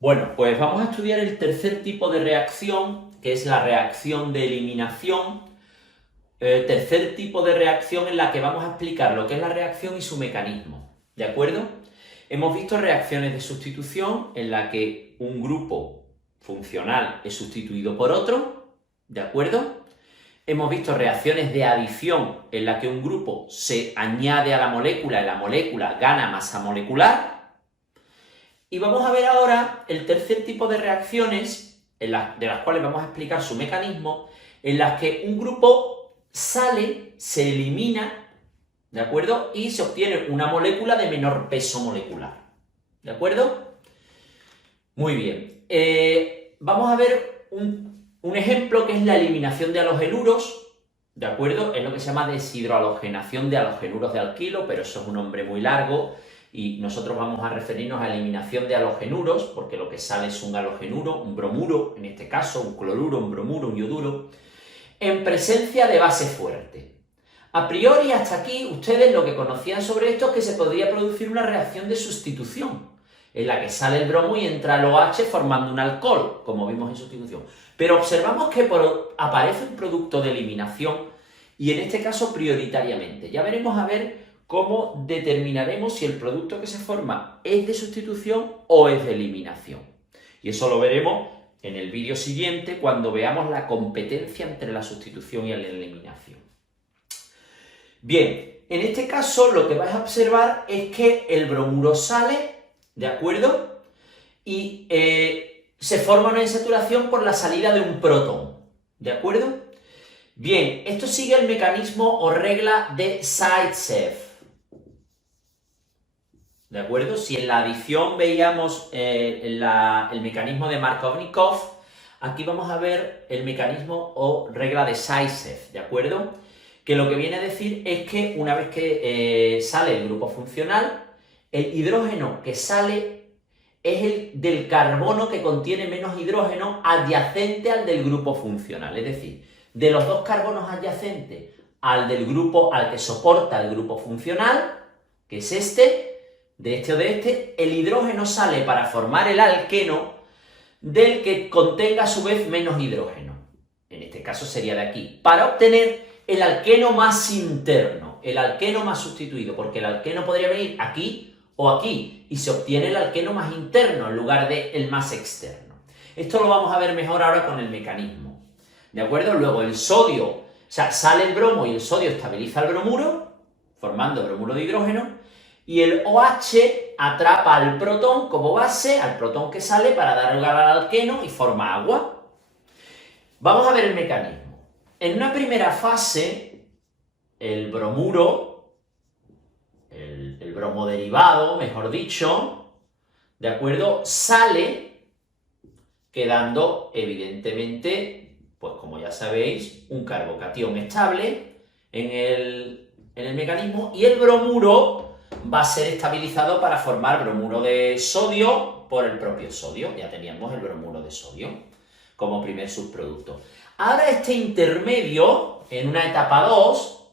Bueno, pues vamos a estudiar el tercer tipo de reacción, que es la reacción de eliminación. Tercer tipo de reacción en la que vamos a explicar lo que es la reacción y su mecanismo, ¿de acuerdo? Hemos visto reacciones de sustitución en la que un grupo funcional es sustituido por otro, ¿de acuerdo? Hemos visto reacciones de adición en la que un grupo se añade a la molécula y la molécula gana masa molecular. Y vamos a ver ahora el tercer tipo de reacciones, de las cuales vamos a explicar su mecanismo, en las que un grupo sale, se elimina, ¿de acuerdo? Y se obtiene una molécula de menor peso molecular, ¿de acuerdo? Muy bien. Vamos a ver un ejemplo que es la eliminación de halogenuros, ¿de acuerdo? Es lo que se llama deshidrohalogenación de halogenuros de alquilo, pero eso es un nombre muy largo y nosotros vamos a referirnos a eliminación de halogenuros, porque lo que sale es un halogenuro, un bromuro, en este caso, un cloruro, un bromuro, un yoduro, en presencia de base fuerte. A priori, hasta aquí, ustedes lo que conocían sobre esto es que se podría producir una reacción de sustitución, en la que sale el bromo y entra el OH formando un alcohol, como vimos en sustitución. Pero observamos que aparece un producto de eliminación, y en este caso prioritariamente. Ya veremos a ver cómo determinaremos si el producto que se forma es de sustitución o es de eliminación. Y eso lo veremos en el vídeo siguiente cuando veamos la competencia entre la sustitución y la eliminación. Bien, en este caso lo que vais a observar es que el bromuro sale, ¿de acuerdo? Y se forma una insaturación por la salida de un protón, ¿de acuerdo? Bien, esto sigue el mecanismo o regla de Zaitsev, ¿de acuerdo? Si en la adición veíamos el mecanismo de Markovnikov, aquí vamos a ver el mecanismo o regla de Zaitsev, ¿de acuerdo? Que lo que viene a decir es que una vez que sale el grupo funcional, el hidrógeno que sale es el del carbono que contiene menos hidrógeno adyacente al del grupo funcional. Es decir, de los dos carbonos adyacentes al del grupo al que soporta el grupo funcional, que es de este o de este, el hidrógeno sale para formar el alqueno del que contenga a su vez menos hidrógeno. En este caso sería de aquí, para obtener el alqueno más interno, el alqueno más sustituido, porque el alqueno podría venir aquí o aquí, y se obtiene el alqueno más interno en lugar del más externo. Esto lo vamos a ver mejor ahora con el mecanismo, ¿de acuerdo? Luego el sodio, o sea, sale el bromo y el sodio estabiliza el bromuro, formando bromuro de hidrógeno, y el OH atrapa al protón como base, al protón que sale para dar lugar al alqueno y forma agua. Vamos a ver el mecanismo. En una primera fase, el bromuro, el bromo derivado, mejor dicho, ¿de acuerdo? Sale quedando, evidentemente, pues como ya sabéis, un carbocatión estable en el mecanismo, y el bromuro va a ser estabilizado para formar bromuro de sodio por el propio sodio. Ya teníamos el bromuro de sodio como primer subproducto. Ahora este intermedio, en una etapa 2,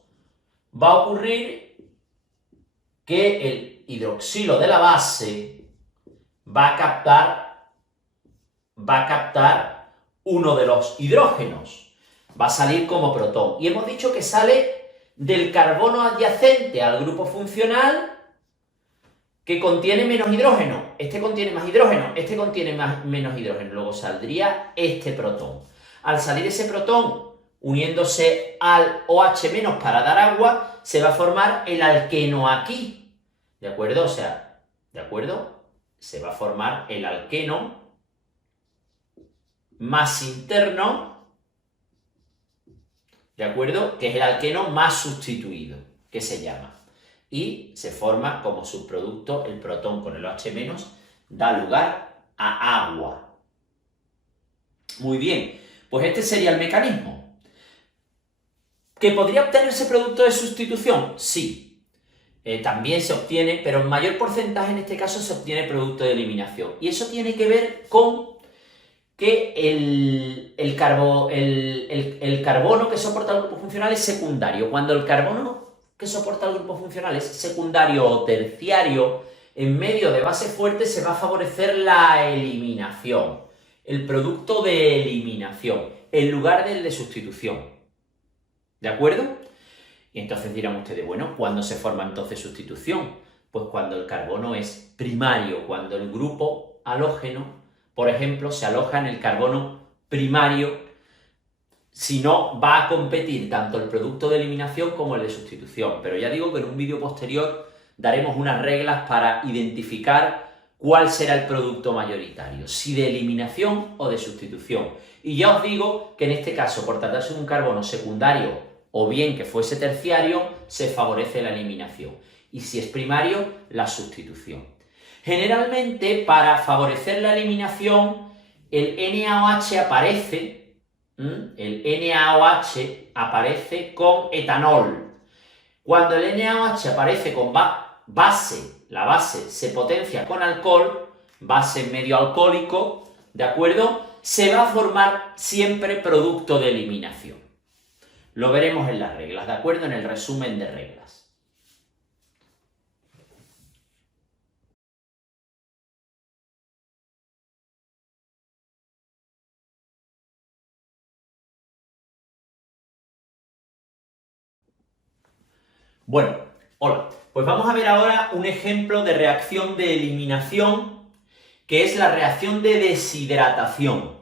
va a ocurrir que el hidroxilo de la base va a captar uno de los hidrógenos. Va a salir como protón. Y hemos dicho que sale del carbono adyacente al grupo funcional que contiene menos hidrógeno. Este contiene más hidrógeno, este contiene menos hidrógeno. Luego saldría este protón. Al salir ese protón, uniéndose al OH- para dar agua, se va a formar el alqueno aquí. ¿De acuerdo? O sea, ¿de acuerdo? Se va a formar el alqueno más interno, ¿de acuerdo? Que es el alqueno más sustituido, que se llama. Y se forma como subproducto el protón con el OH-, da lugar a agua. Muy bien, pues este sería el mecanismo. ¿Que podría obtenerse producto de sustitución? Sí. También se obtiene, pero en mayor porcentaje en este caso se obtiene producto de eliminación. Y eso tiene que ver con que el carbono que soporta el grupo funcional es secundario. Cuando el carbono que soporta el grupo funcional es secundario o terciario, en medio de base fuerte se va a favorecer la eliminación, el producto de eliminación, en lugar del de sustitución. ¿De acuerdo? Y entonces dirán ustedes, bueno, ¿cuándo se forma entonces sustitución? Pues cuando el carbono es primario, cuando el grupo halógeno, por ejemplo, se aloja en el carbono primario, si no va a competir tanto el producto de eliminación como el de sustitución. Pero ya digo que en un vídeo posterior daremos unas reglas para identificar cuál será el producto mayoritario, si de eliminación o de sustitución. Y ya os digo que en este caso, por tratarse de un carbono secundario o bien que fuese terciario, se favorece la eliminación. Y si es primario, la sustitución. Generalmente, para favorecer la eliminación, el NaOH aparece con etanol. Cuando el NaOH aparece con base, la base se potencia con alcohol, base medio alcohólico, ¿de acuerdo? Se va a formar siempre producto de eliminación. Lo veremos en las reglas, ¿de acuerdo? En el resumen de reglas. Bueno, hola. Pues vamos a ver ahora un ejemplo de reacción de eliminación, que es la reacción de deshidratación.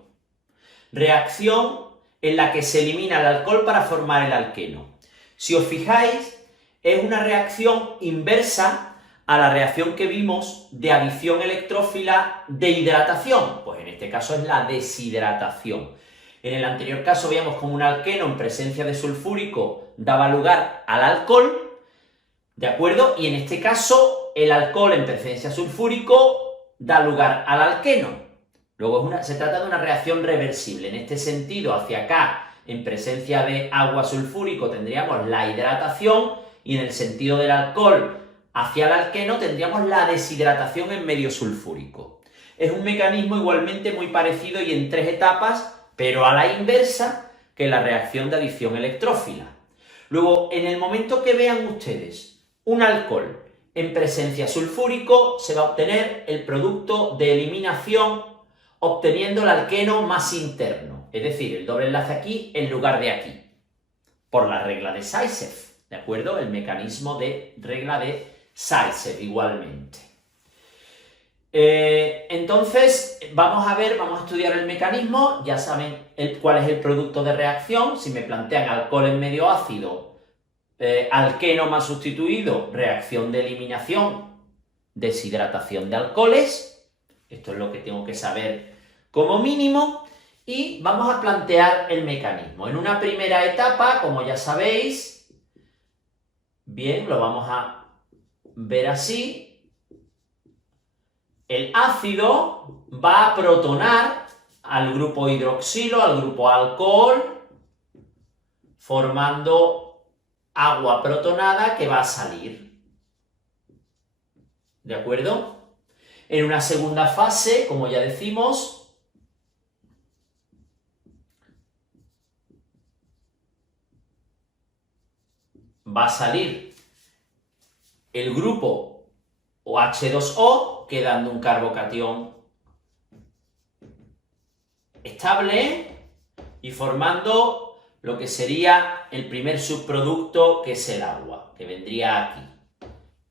Reacción en la que se elimina el alcohol para formar el alqueno. Si os fijáis, es una reacción inversa a la reacción que vimos de adición electrófila de hidratación. Pues en este caso es la deshidratación. En el anterior caso veíamos como un alqueno en presencia de sulfúrico daba lugar al alcohol, ¿de acuerdo? Y en este caso, el alcohol en presencia de sulfúrico da lugar al alqueno. Luego se trata de una reacción reversible. En este sentido, hacia acá, en presencia de agua sulfúrico, tendríamos la hidratación, y en el sentido del alcohol hacia el alqueno tendríamos la deshidratación en medio sulfúrico. Es un mecanismo igualmente muy parecido y en 3 etapas, pero a la inversa que la reacción de adición electrófila. Luego, en el momento que vean ustedes un alcohol en presencia sulfúrico, se va a obtener el producto de eliminación obteniendo el alqueno más interno, es decir, el doble enlace aquí en lugar de aquí, por la regla de Zaitsev, ¿de acuerdo? El mecanismo de regla de Zaitsev igualmente. Entonces, vamos a estudiar el mecanismo. Ya saben cuál es el producto de reacción. Si me plantean alcohol en medio ácido, alqueno más sustituido, reacción de eliminación, deshidratación de alcoholes. Esto es lo que tengo que saber como mínimo. Y vamos a plantear el mecanismo. En una primera etapa, como ya sabéis, bien, lo vamos a ver así. El ácido va a protonar al grupo hidroxilo, al grupo alcohol, formando agua protonada que va a salir. ¿De acuerdo? En una segunda fase, como ya decimos, va a salir el grupo H2O, quedando un carbocatión estable y formando lo que sería el primer subproducto, que es el agua, que vendría aquí.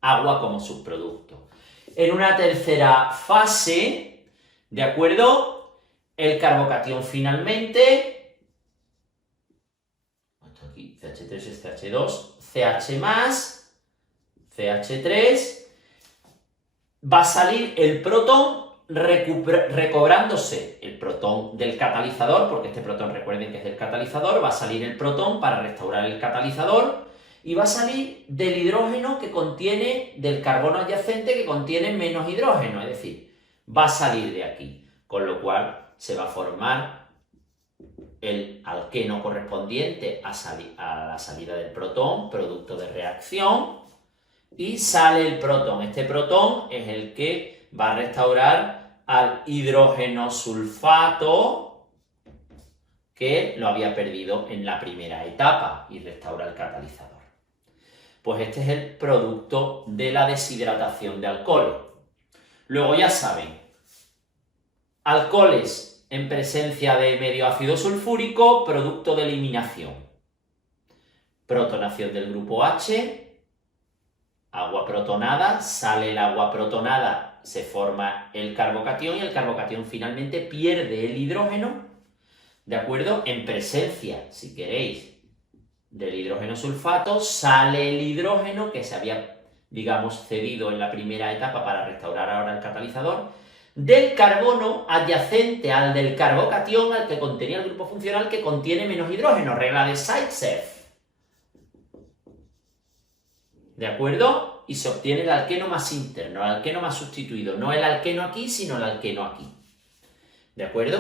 Agua como subproducto. En una tercera fase, ¿de acuerdo? El carbocatión finalmente, esto aquí, CH3 es CH2, CH+, CH3, va a salir el protón recobrándose el protón del catalizador, porque este protón, recuerden que es del catalizador, va a salir el protón para restaurar el catalizador, y va a salir del hidrógeno que contiene, del carbono adyacente que contiene menos hidrógeno, es decir, va a salir de aquí, con lo cual se va a formar el alqueno correspondiente a la salida del protón, producto de reacción, y sale el protón. Este protón es el que va a restaurar al hidrógeno sulfato, que lo había perdido en la primera etapa, y restaura el catalizador. Pues este es el producto de la deshidratación de alcohol. Luego ya saben, alcoholes en presencia de medio ácido sulfúrico, producto de eliminación. Protonación del grupo H, agua protonada, sale el agua protonada, se forma el carbocatión y el carbocatión finalmente pierde el hidrógeno, ¿de acuerdo? En presencia, si queréis, del hidrógeno sulfato, sale el hidrógeno que se había, digamos, cedido en la primera etapa para restaurar ahora el catalizador, del carbono adyacente al del carbocatión, al que contenía el grupo funcional que contiene menos hidrógeno, regla de Zaitsev. ¿De acuerdo? Y se obtiene el alqueno más interno, el alqueno más sustituido. No el alqueno aquí, sino el alqueno aquí. ¿De acuerdo?